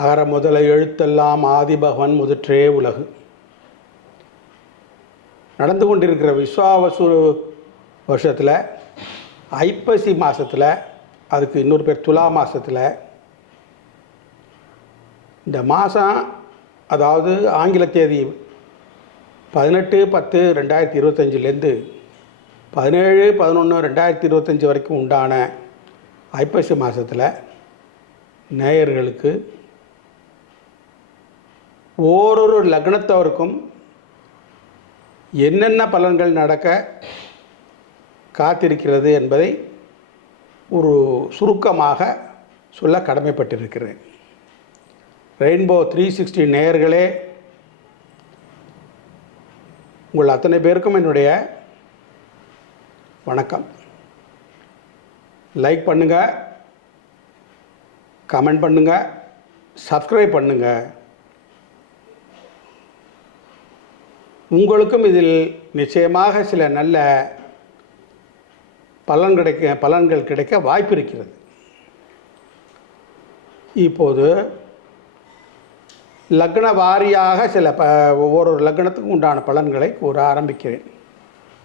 அகர முதல எழுத்தெல்லாம் ஆதிபகவன் முதற்றே உலகு. நடந்து கொண்டிருக்கிற விஸ்வாவசு வருஷத்தில் ஐப்பசி மாதத்தில், அதுக்கு இன்னொரு பேர் துலா மாதத்தில், இந்த மாதம் அதாவது ஆங்கில தேதி 18/10/2025 17/11/2025 வரைக்கும் உண்டான ஐப்பசி மாதத்தில் நேயர்களுக்கு ஓரொரு லக்னத்தவருக்கும் என்னென்ன பலன்கள் நடக்க காத்திருக்கிறது என்பதை ஒரு சுருக்கமாக சொல்ல கடமைப்பட்டிருக்கிறேன். ரெயின்போ 360 நேயர்களே, உங்கள் அத்தனை பேருக்கும் என்னுடைய வணக்கம். லைக் பண்ணுங்கள், கமெண்ட் பண்ணுங்கள், சப்ஸ்கிரைப் பண்ணுங்கள். உங்களுக்கும் இதில் நிச்சயமாக சில நல்ல பலன்கள் கிடைக்க வாய்ப்பு இருக்கிறது. இப்போது லக்ன வாரியாக சில ஒவ்வொரு லக்னத்துக்கும் உண்டான பலன்களை கூற ஆரம்பிக்கிறேன்.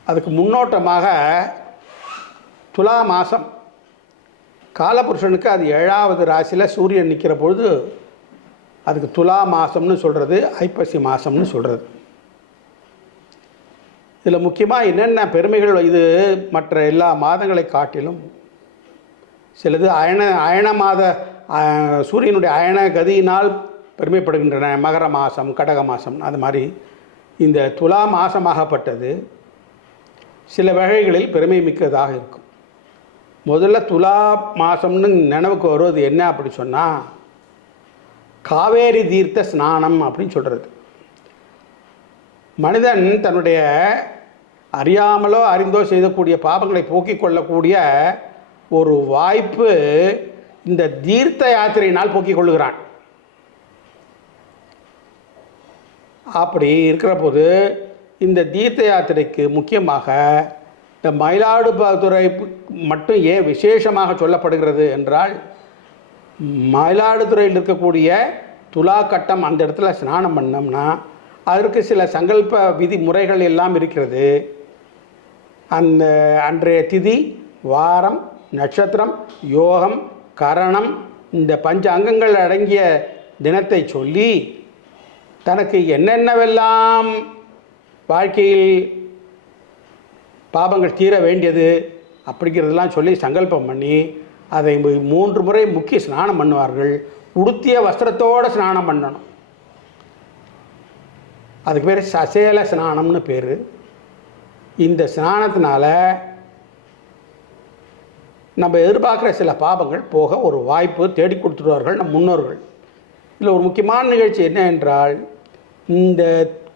அதுக்கு முன்னோட்டமாக துலா மாதம் காலபுருஷனுக்கு அது 7வது ராசியில் சூரியன் நிற்கிற பொழுது அதுக்கு துலா மாதம்னு சொல்கிறது, ஐப்பசி மாதம்னு சொல்கிறது. இதில் முக்கியமாக என்னென்ன பெருமைகள், இது மற்ற எல்லா மாதங்களை காட்டிலும் சிலது அயன மாத சூரியனுடைய அயன கதியினால் பெருமைப்படுகின்றன. மகர மாதம், கடக மாதம், அது மாதிரி இந்த துலா மாதமாகப்பட்டது சில வகைகளில் பெருமை மிக்கதாக இருக்கும். முதல்ல துலா மாதம்னு நினைவுக்கு வருவது என்ன அப்படி சொன்னால், காவேரி தீர்த்த ஸ்நானம் அப்படின்னு சொல்கிறது. மனிதன் தன்னுடைய அறியாமலோ அறிந்தோ செய்யக்கூடிய பாவங்களை போக்கிக் கொள்ளக்கூடிய ஒரு வாய்ப்பு இந்த தீர்த்த யாத்திரையினால் போக்கிக் கொள்ளுகிறான். அப்படி இருக்கிற போது இந்த தீர்த்த யாத்திரைக்கு முக்கியமாக இந்த மயிலாடுதுறை மட்டும் ஏன் விசேஷமாக சொல்லப்படுகிறது என்றால், மயிலாடுதுறையில் இருக்கக்கூடிய துலா கட்டம் அந்த இடத்துல ஸ்நானம் பண்ணோம்னா அதற்கு சில சங்கல்ப விதி முறைகள் எல்லாம் இருக்கிறது. அந்த அன்றைய திதி, வாரம், நட்சத்திரம், யோகம், கரணம், இந்த பஞ்ச அங்கங்கள் அடங்கிய தினத்தை சொல்லி தனக்கு என்னென்னவெல்லாம் வாழ்க்கையில் பாபங்கள் தீர வேண்டியது அப்படிங்கிறதெல்லாம் சொல்லி சங்கல்பம் பண்ணி அதை 3 முறை முக்கிய ஸ்நானம் பண்ணுவார்கள். உடுத்திய வஸ்திரத்தோடு ஸ்நானம் பண்ணணும். அதுக்கு பேர் சசேல ஸ்நானம்னு பேர். இந்த ஸ்நானத்தினால நம்ம எதிர்பார்க்குற சில பாபங்கள் போக ஒரு வாய்ப்பு தேடி கொடுத்துருவார்கள் நம் முன்னோர்கள். இதில் ஒரு முக்கியமான நிகழ்ச்சி என்ன என்றால், இந்த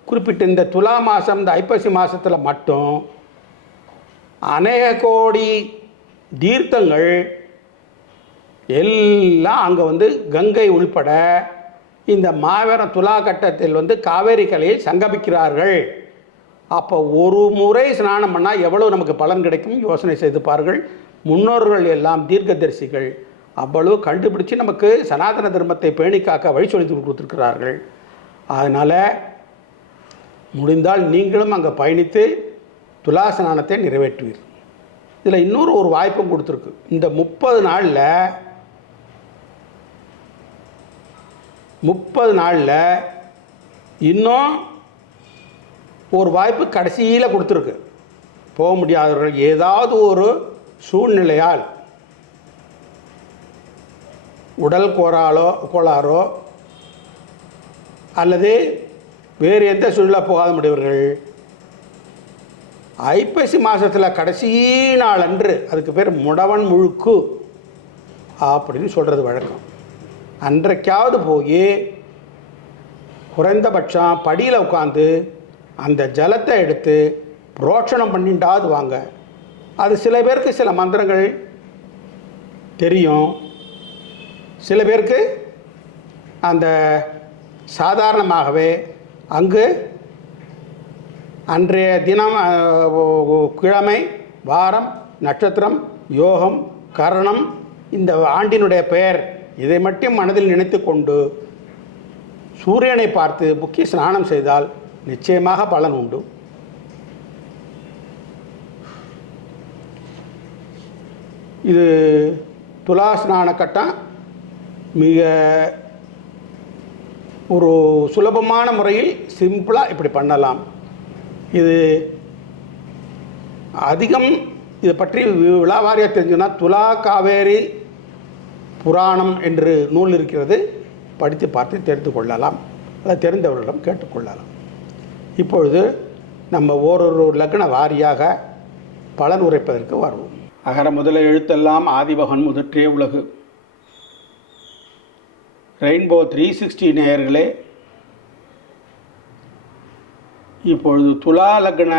குறிப்பிட்ட இந்த துலா மாதம், இந்த ஐப்பசி மாதத்தில் மட்டும் அநேக கோடி தீர்த்தங்கள் எல்லாம் அங்கே கங்கை உள்பட இந்த மாபெரும் துலா கட்டத்தில் காவேரி கலையில் சங்கமிக்கிறார்கள். அப்போ ஒரு முறை ஸ்நானம் பண்ணால் எவ்வளவு நமக்கு பலன் கிடைக்கும் யோசனை செய்து பாருங்கள். முன்னோர்கள் எல்லாம் தீர்க்கதரிசிகள் அவ்வளவு கண்டுபிடிச்சு நமக்கு சனாதன தர்மத்தை பேணி காக்க வழி சொல்லி கொடுத்துருக்கிறார்கள். அதனால் முடிந்தால் நீங்களும் அங்கே பயணித்து துலா ஸ்நானத்தை நிறைவேற்றுவீர். இதில் இன்னொரு ஒரு வாய்ப்பும் கொடுத்துருக்கு. இந்த 30 நாளில் இன்னும் ஒரு வாய்ப்பு கடைசியில் கொடுத்துருக்கு. போக முடியாதவர்கள் ஏதாவது ஒரு சூழ்நிலையால், உடல் கோளாறோ அல்லது வேறு எந்த சூழ்நிலை போகாத முடியவர்கள் ஐப்பசி மாதத்தில் கடைசி நாள் அன்று, அதுக்கு பேர் முடவன் முழுக்கு அப்படின்னு சொல்கிறது வழக்கம். அன்றைக்காவது போய் குறைந்தபட்சம் படியில் உட்காந்து அந்த ஜலத்தை எடுத்து புரோட்சணம் பண்ணிட்டாவது வாங்க. அது சில பேருக்கு சில மந்திரங்கள் தெரியும், சில பேருக்கு அந்த சாதாரணமாகவே அங்கு அன்றைய தினம், கிழமை, வாரம், நட்சத்திரம், யோகம், கரணம், இந்த ஆண்டினுடைய பெயர், இதை மட்டும் மனதில் நினைத்து கொண்டு சூரியனை பார்த்து முக்கிய ஸ்நானம் செய்தால் நிச்சயமாக பலன் உண்டு. இது துலா ஸ்நான கட்டம் மிக ஒரு சுலபமான முறையில் சிம்பிளாக இப்படி பண்ணலாம். இது அதிகம் இதை பற்றி விழாவாரியாக தெரிஞ்சுன்னா துலா காவேரி புராணம் என்று நூல் இருக்கிறது, படித்து பார்த்து தெரிந்து கொள்ளலாம், அதை தெரிந்தவர்களிடம் கேட்டுக்கொள்ளலாம். இப்பொழுது நம்ம ஓரொரு லக்ன வாரியாக பலன் உரைப்பதற்கு வருவோம். அகர முதல எழுத்தெல்லாம் ஆதிபகன் முதற்றே உலகு. ரெயின்போ 360 நேயர்களே, இப்பொழுது துலா லக்ன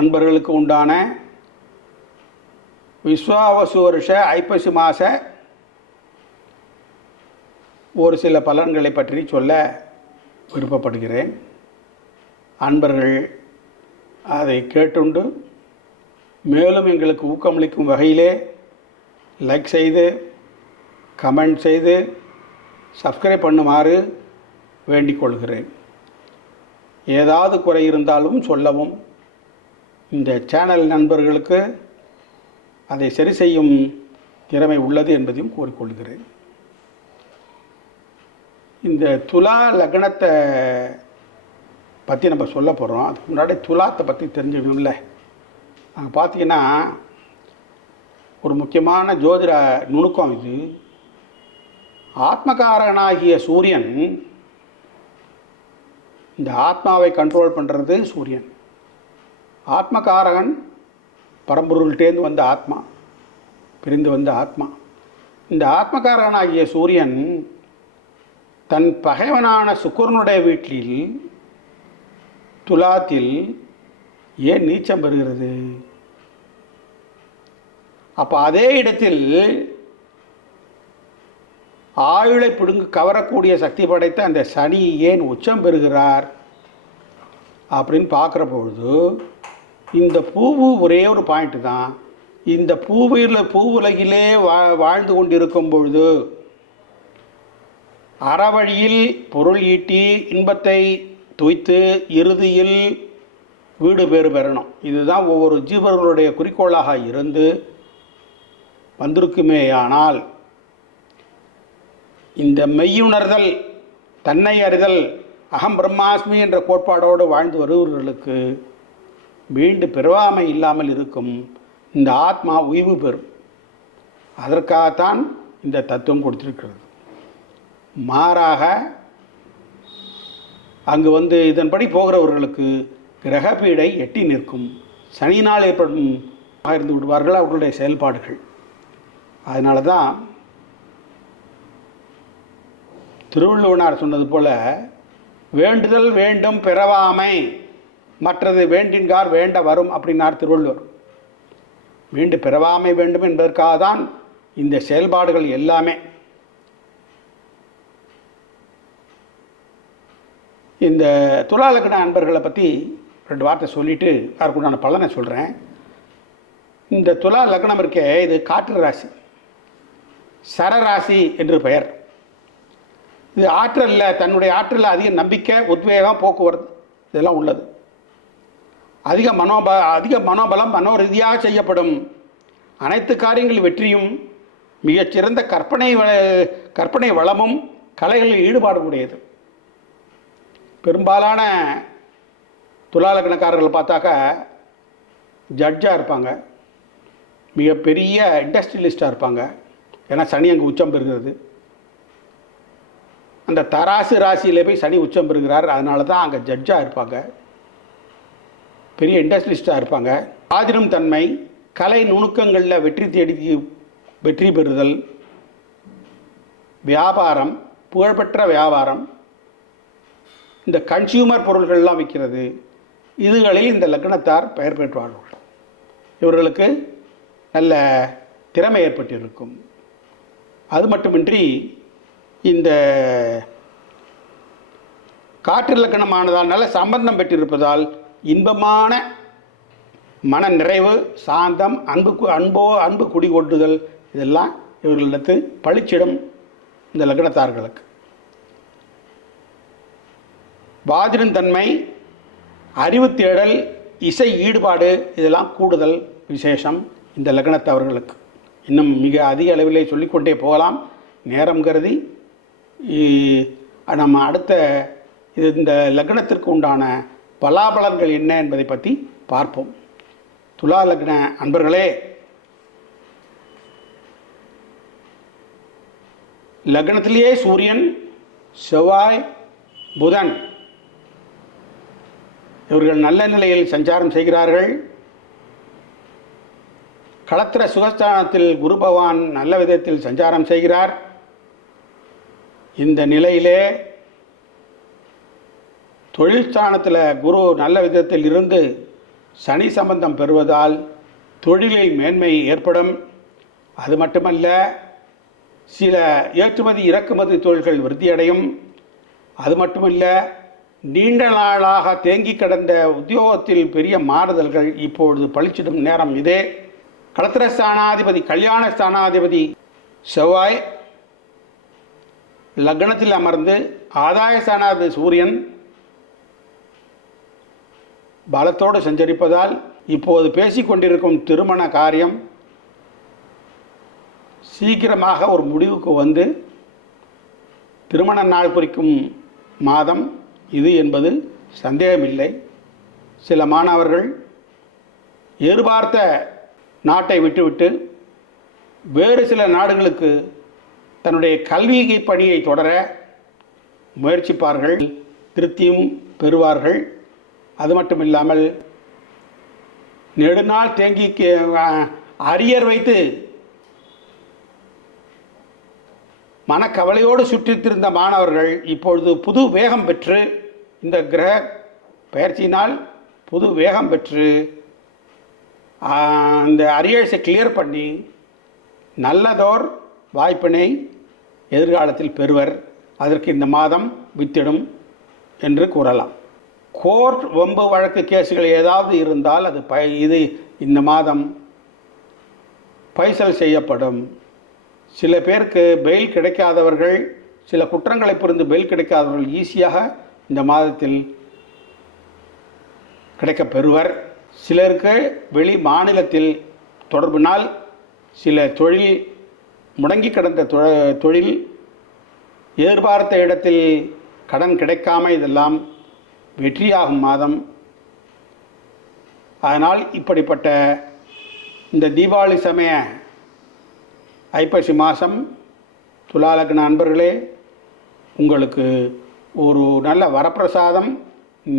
அன்பர்களுக்கு உண்டான விஸ்வாவசு வருஷ ஐப்பசி மாத ஒரு சில பலன்களை பற்றி சொல்ல விருப்பப்படுகிறேன். அன்பர்கள் அதை கேட்டுண்டு மேலும் எங்களுக்கு ஊக்கமளிக்கும் வகையிலே லைக் செய்து கமெண்ட் செய்து சப்ஸ்கிரைப் பண்ணுமாறு வேண்டிக் கொள்கிறேன். ஏதாவது குறை இருந்தாலும் சொல்லவும். இந்த சேனல் நண்பர்களுக்கு அதை சரி செய்யும் திறமை உள்ளது என்பதையும் கூறிக்கொள்கிறேன். இந்த துலா லக்னத்தை பற்றி நம்ம சொல்ல போகிறோம். அதுக்கு முன்னாடி துலாத்தை பற்றி தெரிஞ்சுக்கணும்ல. நாங்கள் பார்த்தீங்கன்னா ஒரு முக்கியமான ஜோதிட நுணுக்கம் இது. ஆத்மகாரகனாகிய சூரியன், இந்த ஆத்மாவை கண்ட்ரோல் பண்ணுறது சூரியன். ஆத்மகாரகன் பரம்பொருள்கிட்டேருந்து வந்த ஆத்மா, பிரிந்து வந்த ஆத்மா. இந்த ஆத்மகாரகனாகிய சூரியன் தன் பகைவனான சுக்கிரனுடைய வீட்டில் துலாத்தில் ஏன் நீச்சம் பெறுகிறது? அப்போ அதே இடத்தில் ஆயுளை பிடுங்கு கவரக்கூடிய சக்தி படைத்த அந்த சனி ஏன் உச்சம் பெறுகிறார் அப்படின்னு பார்க்குற பொழுது இந்த பூவு ஒரே ஒரு பாயிண்ட்டு தான். இந்த பூவுலகிலே வாழ்ந்து கொண்டிருக்கும் பொழுது அறவழியில் பொருள் ஈட்டி இன்பத்தை துய்த்து இறுதியில் வீடு பேறு பெறணும். இதுதான் ஒவ்வொரு ஜீவர்களுடைய குறிக்கோளாக இருந்து வந்திருக்குமேயானால் இந்த மெய்யுணர்தல், தன்னை அறிதல், அகம் பிரம்மாஸ்மி என்ற கோட்பாடோடு வாழ்ந்து வருபவர்களுக்கு மீண்டு பிறவாமை இல்லாமல் இருக்கும். இந்த ஆத்மா உய்வு பெறும். அதற்காகத்தான் இந்த தத்துவம் கொடுத்திருக்கிறது. மாறாக அங்கு இதன்படி போகிறவர்களுக்கு கிரகப்பீடை எட்டி நிற்கும். சனியினால் ஏற்படும் இருந்து விடுவார்கள் அவர்களுடைய செயல்பாடுகள். அதனால தான் திருவள்ளுவனார் சொன்னது போல வேண்டுதல் வேண்டும் பிறவாமை, மற்றது வேண்டின்கார் வேண்ட வரும் அப்படின்னார் திருவள்ளுவர். மீண்டு பிறவாமை வேண்டும் என்பதற்காக தான் இந்த செயல்பாடுகள் எல்லாமே. இந்த துலா லக்ன அன்பர்களை பற்றி 2 வார்த்தை சொல்லிவிட்டு அதற்குண்டான பலனை சொல்கிறேன். இந்த துலா லக்னம் இருக்கே, இது காற்று ராசி, சரராசி என்று பெயர். இது ஆற்றலில், தன்னுடைய ஆற்றலில் அதிக நம்பிக்கை, உத்வேகம், போக்குவரத்து இதெல்லாம் உள்ளது. அதிக மனோபலம், மனோரீதியாக செய்யப்படும் அனைத்து காரியங்கள் வெற்றியும், மிகச்சிறந்த கற்பனை வளமும், கலைகளில் ஈடுபாடு உடையது. பெரும்பாலான துலா லக்னக்காரர்கள் பார்த்தாக்கா ஜட்ஜாக இருப்பாங்க, மிகப்பெரிய இண்டஸ்ட்ரியலிஸ்டாக இருப்பாங்க. ஏன்னா சனி அங்கே உச்சம் பெறுகிறது. அந்த தராசு ராசியில் போய் சனி உச்சம் பெறுகிறார். அதனால தான் அங்கே ஜட்ஜாக இருப்பாங்க, பெரிய இண்டஸ்ட்ரியலிஸ்டாக இருப்பாங்க. ஆதினம் தன்மை, கலை நுணுக்கங்களில் வெற்றி பெறுதல், வியாபாரம், புகழ்பெற்ற வியாபாரம், இந்த கன்சியூமர் பொருள்கள்லாம் விற்கிறது. இதுகளில் இந்த லக்னத்தார் பெயர் பெற்றார்கள். இவர்களுக்கு நல்ல திறமை ஏற்பட்டிருக்கும். அது மட்டுமின்றி இந்த காற்று லக்னமானதால் நல்ல சம்பந்தம் பெற்றிருப்பதால் இன்பமான மன நிறைவு, சாந்தம், அன்பு குடிகொண்டுதல் இதெல்லாம் இவர்களுக்கு பளிச்சிடும் இந்த லக்னத்தார்களுக்கு. வாதிடுந்தன்மை, அறிவு தேடல், இசை ஈடுபாடு இதெல்லாம் கூடுதல் விசேஷம் இந்த லக்னத்தவர்களுக்கு. இன்னும் மிக அதிக அளவிலே சொல்லிக்கொண்டே போகலாம். நேரம் கருதி நம்ம அடுத்த இந்த லக்னத்திற்கு உண்டான பலாபலன்கள் என்ன என்பதை பற்றி பார்ப்போம். துலா லக்ன அன்பர்களே, லக்னத்திலேயே சூரியன், செவ்வாய், புதன் இவர்கள் நல்ல நிலையில் சஞ்சாரம் செய்கிறார்கள். களத்திர சுகஸ்தானத்தில் குரு பகவான் நல்ல விதத்தில் சஞ்சாரம் செய்கிறார். இந்த நிலையிலே தொழில் ஸ்தானத்தில் குரு நல்ல விதத்தில் இருந்து சனி சம்பந்தம் பெறுவதால் தொழிலில் மேன்மை ஏற்படும். அது மட்டுமல்ல, சில ஏற்றுமதி இறக்குமதி தொழில்கள் விருத்தியடையும். அது மட்டுமல்ல, நீண்ட நாளாக தேங்கி கிடந்த உத்தியோகத்தில் பெரிய மாறுதல்கள் இப்பொழுது பளிச்சிடும் நேரம் இதே. களத்திர ஸ்தானாதிபதி, கல்யாண ஸ்தானாதிபதி செவ்வாய் லக்னத்தில் அமர்ந்து ஆதாய ஸ்தானாதிபதி சூரியன் பலத்தோடு சஞ்சரிப்பதால் இப்போது பேசிக்கொண்டிருக்கும் திருமண காரியம் சீக்கிரமாக ஒரு முடிவுக்கு வந்து திருமண நாள் குறிக்கும் மாதம் இது என்பது சந்தேகமில்லை. சில மாணவர்கள் எதிர்பார்த்த நாட்டை விட்டுவிட்டு வேறு சில நாடுகளுக்கு தன்னுடைய கல்வி பணியை தொடர முயற்சிப்பார்கள், திருப்தியும் பெறுவார்கள். அது மட்டும் இல்லாமல் நெடுநாள் தேங்கி அரியர் வைத்து மனக்கவலையோடு சுற்றித்திருந்த மாணவர்கள் இப்பொழுது புது வேகம் பெற்று, இந்த கிரக பயிற்சியினால் புது வேகம் பெற்று இந்த அரியர்ஸை கிளியர் பண்ணி நல்லதோர் வாய்ப்பினை எதிர்காலத்தில் பெறுவர். அதற்கு இந்த மாதம் வித்திடும் என்று கூறலாம். கோர்ட் வம்பு வழக்கு கேஸுகள் ஏதாவது இருந்தால் அது இந்த மாதம் பைசல் செய்யப்படும். சில பேருக்கு பெயில் கிடைக்காதவர்கள், சில குற்றங்களை புரிந்து பெயில் கிடைக்காதவர்கள் ஈஸியாக இந்த மாதத்தில் கிடைக்கப் பெறுவர். சிலருக்கு வெளி மாநிலத்தில் தொடர்பினால் சில தொழில் முடங்கி கிடந்த தொழில் எதிர்பார்த்த இடத்தில் கடன் கிடைக்காம இதெல்லாம் வெற்றியாகும் மாதம். அதனால் இப்படிப்பட்ட இந்த தீபாவளி சமய ஐப்பசி மாதம் துலா லக்ன அன்பர்களே, உங்களுக்கு ஒரு நல்ல வரப்பிரசாதம்,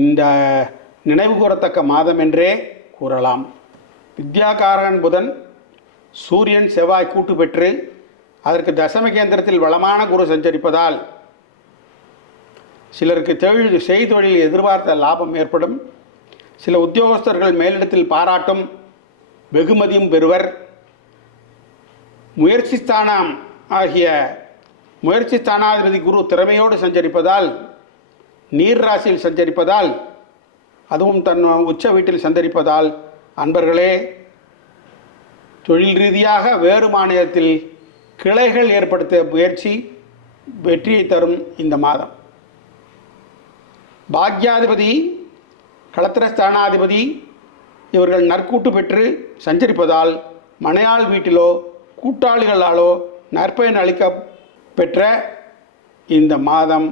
இந்த நினைவு கூறத்தக்க மாதம் என்றே கூறலாம். வித்யாகாரகன் புதன், சூரியன், செவ்வாய் கூட்டு பெற்று அதற்கு தசம கேந்திரத்தில் வளமான குரு சஞ்சரிப்பதால் சிலருக்கு செய்தொழில் எதிர்பார்த்த லாபம் ஏற்படும். சில உத்தியோகஸ்தர்கள் மேலிடத்தில் பாராட்டும் வெகுமதியும் பெறுவர். முயற்சி ஸ்தானாதிபதி குரு திறமையோடு சஞ்சரிப்பதால், நீர் ராசியில் சஞ்சரிப்பதால், அதுவும் தன் உச்ச வீட்டில் சஞ்சரிப்பதால் அன்பர்களே, தொழில் ரீதியாக வேறு மாநிலத்தில் கிளைகள் ஏற்படுத்த முயற்சி வெற்றியை தரும். இந்த மாதம் பாக்யாதிபதி, களத்திர ஸ்தானாதிபதி இவர்கள் நற்கூட்டு பெற்று சஞ்சரிப்பதால் மனையாள் வீட்டிலோ கூட்டாளிகளாலோ நற்பயன் அளிக்க பெற்ற இந்த மாதம்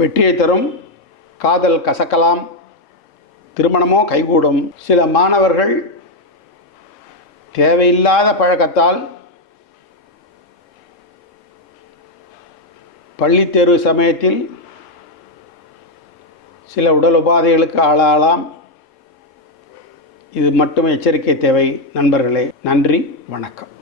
வெற்றியை தரும். காதல் கசக்கலாம், திருமணமோ கைகூடும். சில மாணவர்கள் தேவையில்லாத பழக்கத்தால் பள்ளி தேர்வு சமயத்தில் சில உடல் உபாதைகளுக்கு ஆளாகலாம். இது மட்டும் எச்சரிக்கை தேவை நண்பர்களே. நன்றி, வணக்கம்.